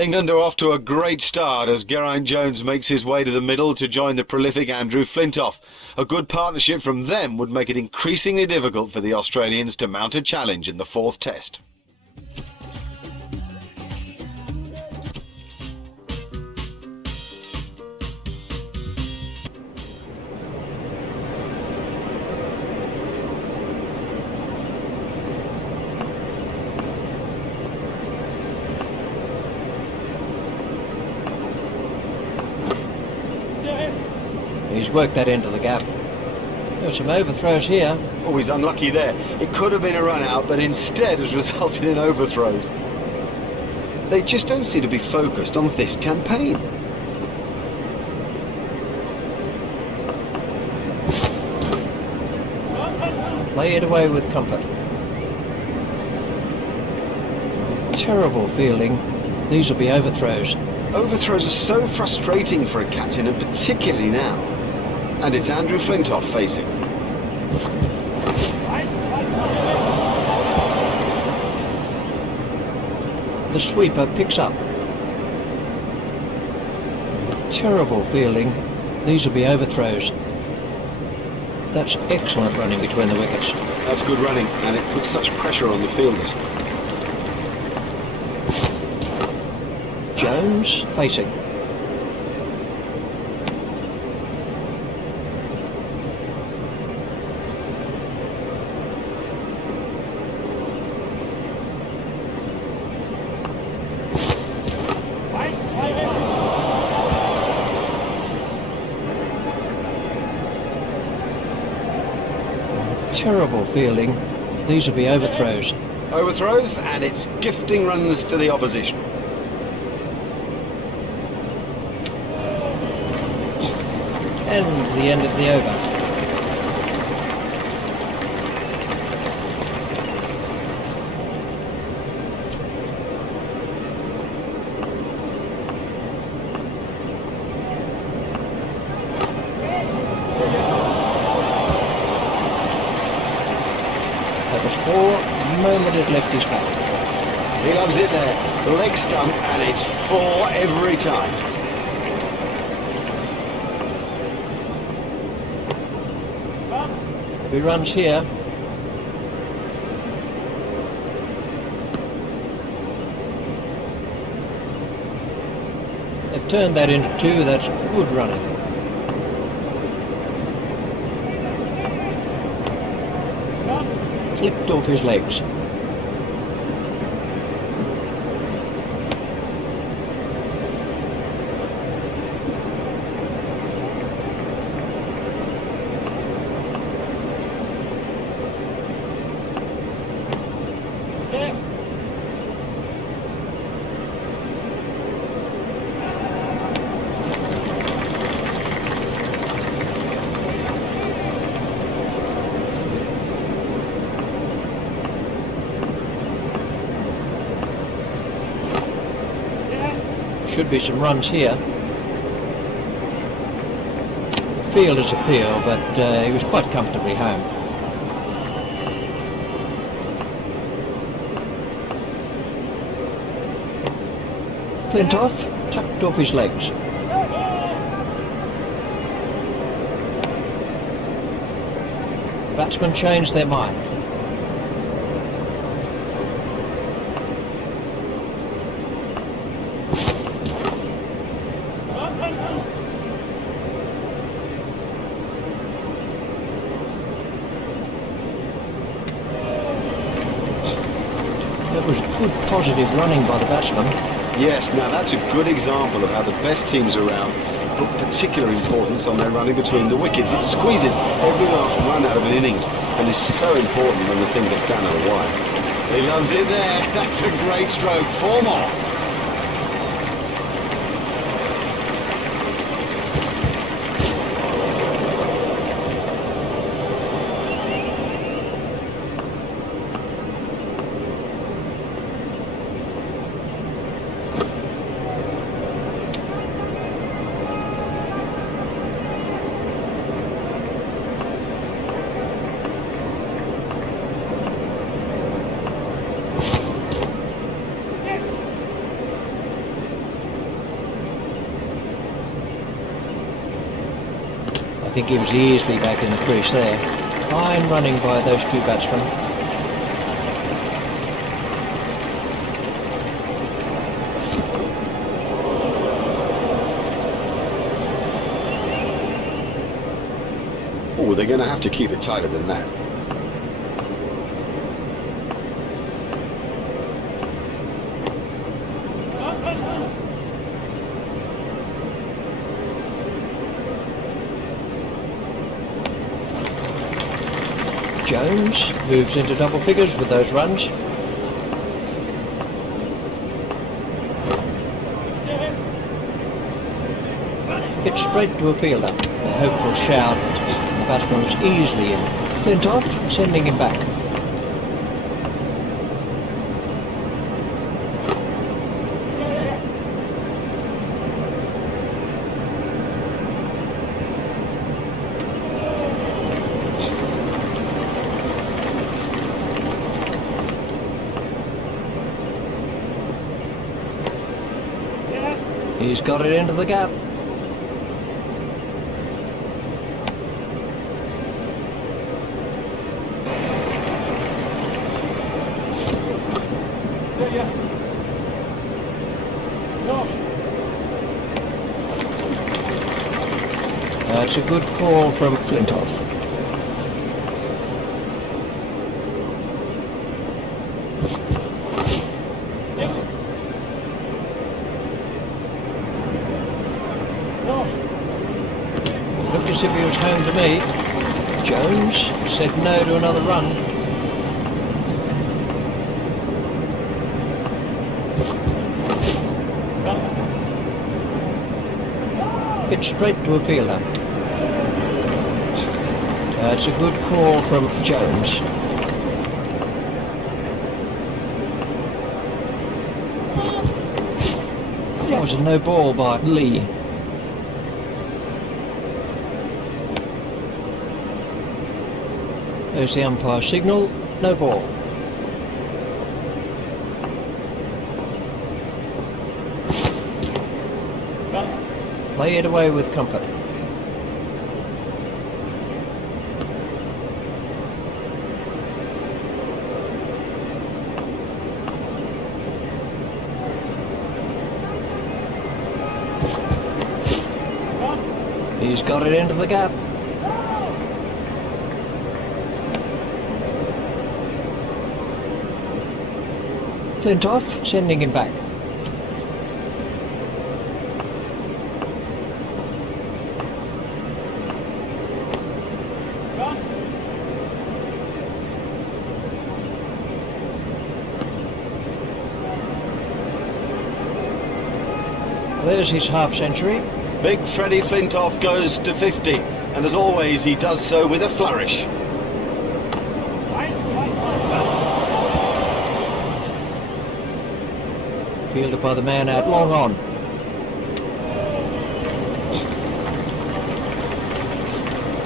England are off to a great start as Geraint Jones makes his way to the middle to join the prolific Andrew Flintoff. A good partnership from them would make it increasingly difficult for the Australians to mount a challenge in the fourth test. He's worked that into the gap. There's some overthrows here. Oh, he's unlucky there. It could have been a run out, but instead has resulted in overthrows. They just don't seem to be focused on this campaign. Play it away with comfort. Terrible fielding. These will be overthrows. Overthrows are so frustrating for a captain, and particularly now. And it's Andrew Flintoff facing. The sweeper picks up. Terrible fielding. These will be overthrows. That's excellent running between the wickets. That's good running, and it puts such pressure on the fielders. Jones facing. Terrible fielding. These will be overthrows. Overthrows, and it's gifting runs to the opposition. And the end of the over. That was 4. Moment had left his bat. He loves it there. The leg stump, and it's 4 every time. He runs here. They've turned that into 2. That's good running. Flipped off his legs. Should be some runs here. Fielder's appeal, but he was quite comfortably home. Flintoff tucked off his legs. Batsmen changed their mind. That was good positive running by the batsman. Yes, now that's a good example of how the best teams around put particular importance on their running between the wickets. It squeezes every last run out of an innings and is so important when the thing gets down to the wire. He loves it there. That's a great stroke. 4 more. I think he was easily back in the crease there. Fine running by those two batsmen. Oh, they're going to have to keep it tighter than that. Jones moves into double figures with those runs. Hit straight to a fielder. A hopeful shout. The batsman was easily in. Flintoff sending him back. He's got it into the gap. That's a good call from Flintoff. Looked as if he was home to me. Jones said no to another run. Hit straight to a fielder. That's a good call from Jones. That was a no ball by Lee. There's the umpire signal, no ball. Play it away with comfort. He's got it into the gap. Flintoff sending him back. There's his half century. Big Freddie Flintoff goes to 50, and as always he does so with a flourish. Fielded by the man out long on.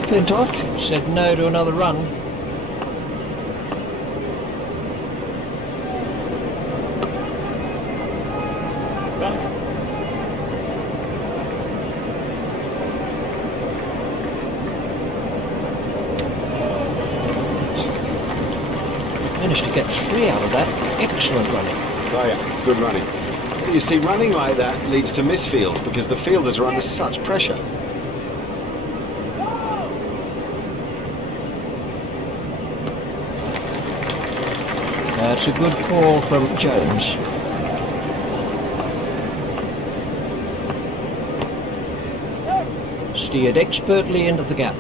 Flintoff said no to another run. Managed to get 3 out of that. Excellent running. Oh yeah, good running. You see, running like that leads to misfields because the fielders are under such pressure. That's a good call from Jones. Steered expertly into the gap.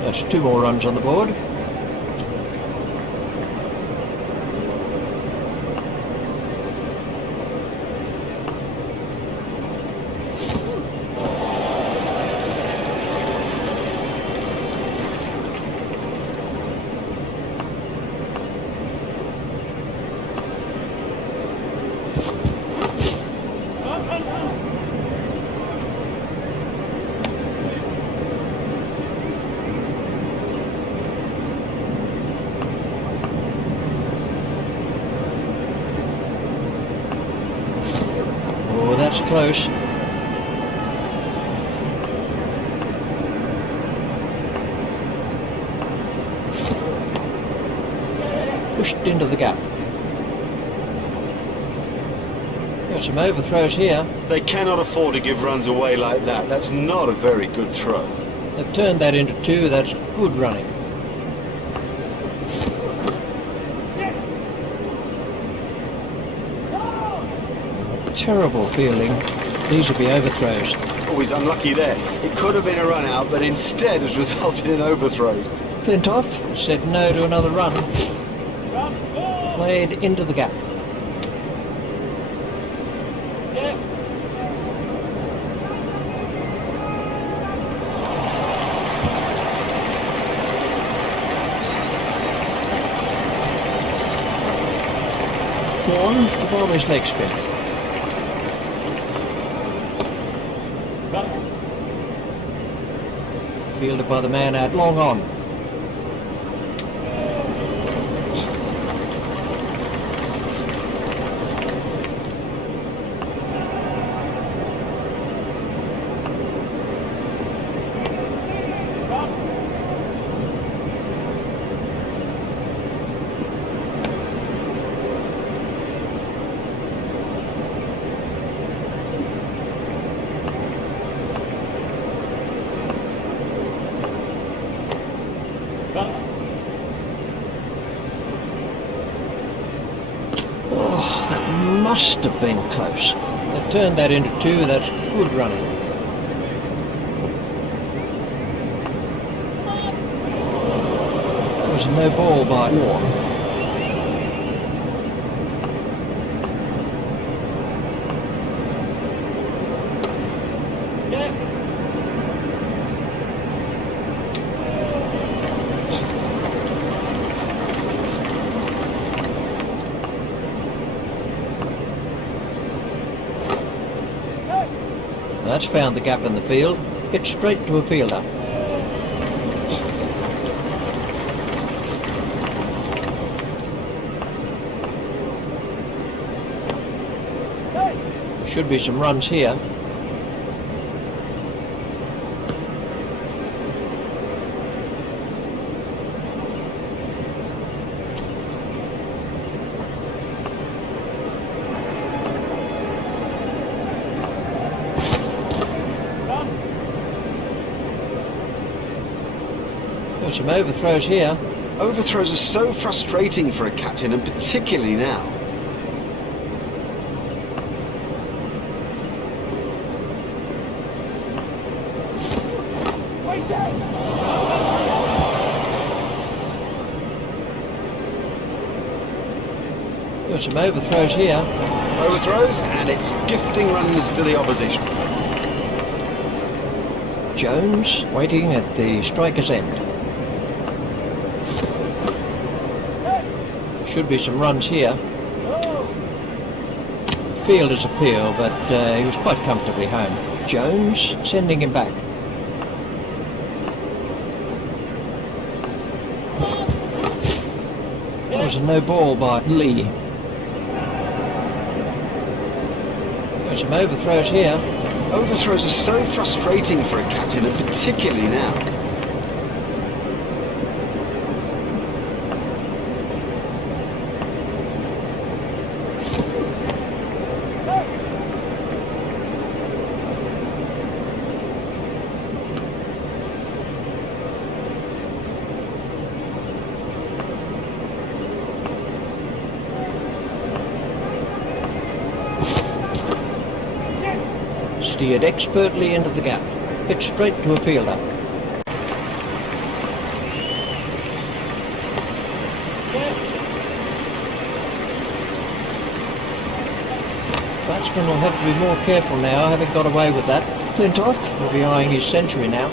That's 2 more runs on the board. Oh, that's close. Pushed into the gap. Got some overthrows here. They cannot afford to give runs away like that. That's not a very good throw. They've turned that into two. That's good running. Terrible fielding. These will be overthrows. Oh, he's unlucky there. It could have been a run out, but instead has resulted in overthrows. Flintoff said no to another run. Played into the gap. One, the ball his leg spin. Fielded by the man out long on. Oh, that must have been close. They turned that into two. That's good running. It was a no ball by Warren. That's found the gap in the field. Hit straight to a fielder. Should be some runs here. Some overthrows here. Overthrows are so frustrating for a captain, and particularly now. Got some overthrows here. Overthrows, and it's gifting runs to the opposition. Jones waiting at the striker's end. Should be some runs here. Fielder's appeal, but he was quite comfortably home. Jones sending him back. That was a no ball by Lee. There's some overthrows here. Overthrows are so frustrating for a captain, and particularly now. Steered expertly into the gap. Hit straight to a fielder. Batsman will have to be more careful now, having got away with that. Flintoff will be eyeing his century now.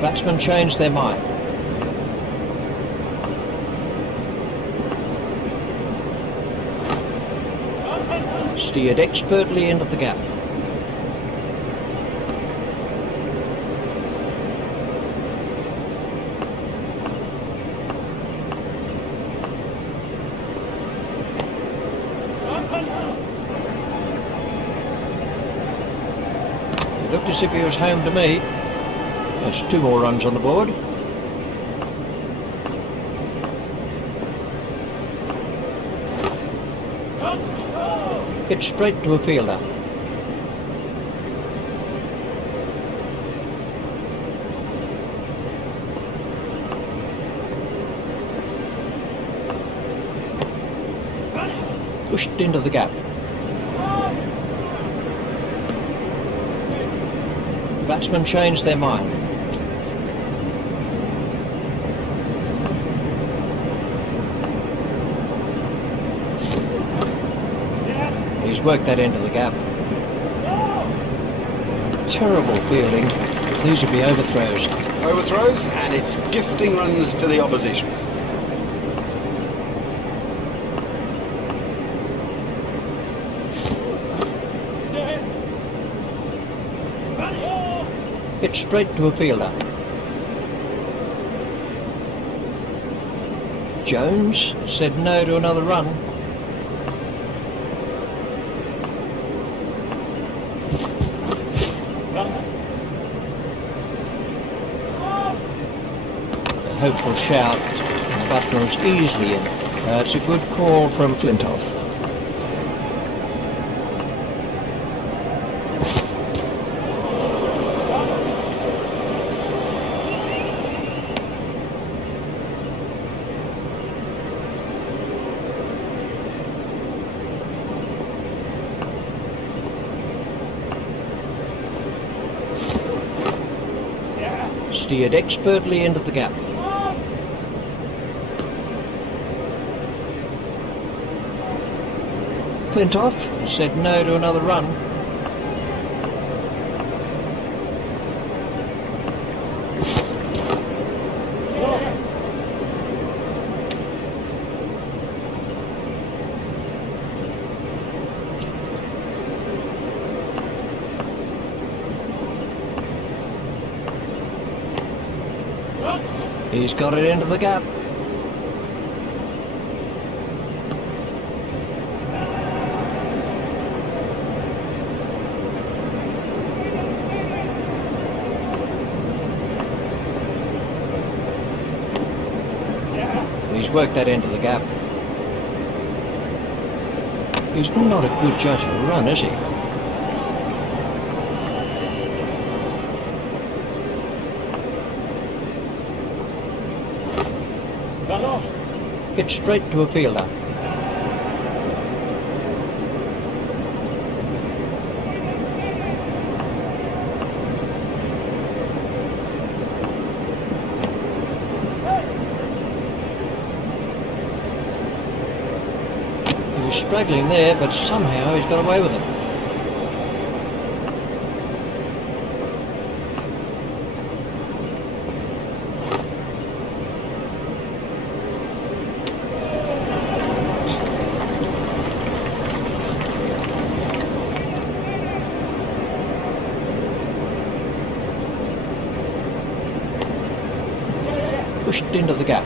Batsmen changed their mind. Steered expertly into the gap. It looked as if he was home to me. That's 2 more runs on the board. Hit straight to a fielder. Pushed into the gap. The batsmen changed their mind. He's worked that into the gap. Terrible fielding. These would be overthrows. Overthrows, and it's gifting runs to the opposition. Hit straight to a fielder. Jones said no to another run. A hopeful shout, and the batsman was easily in. It's a good call from Flintoff. Steered expertly into the gap. Flintoff said no to another run. He's got it into the gap. He's worked that into the gap. He's not a good judge of a run, is he? Hit straight to a fielder. He was struggling there, but somehow he's got away with it. Pushed into the gap.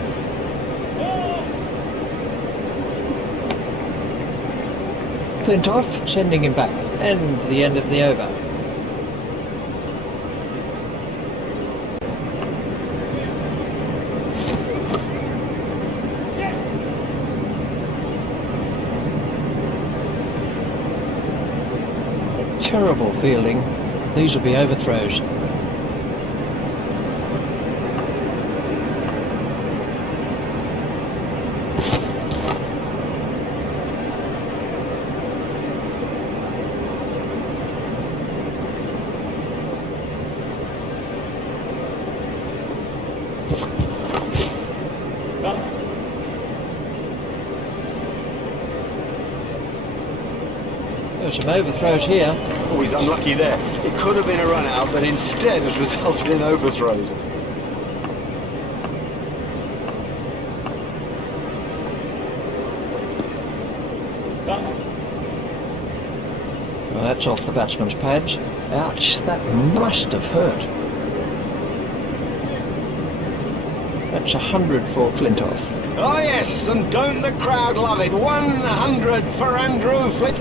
Flintoff sending him back, and the end of the over. Terrible fielding. These will be overthrows. There's some overthrows here. Oh, he's unlucky there. It could have been a run out, but instead has resulted in overthrows. Well, that's off the batsman's pads. Ouch, that must have hurt. That's 100 for Flintoff. Oh yes, and don't the crowd love it? 100 for Andrew Flint.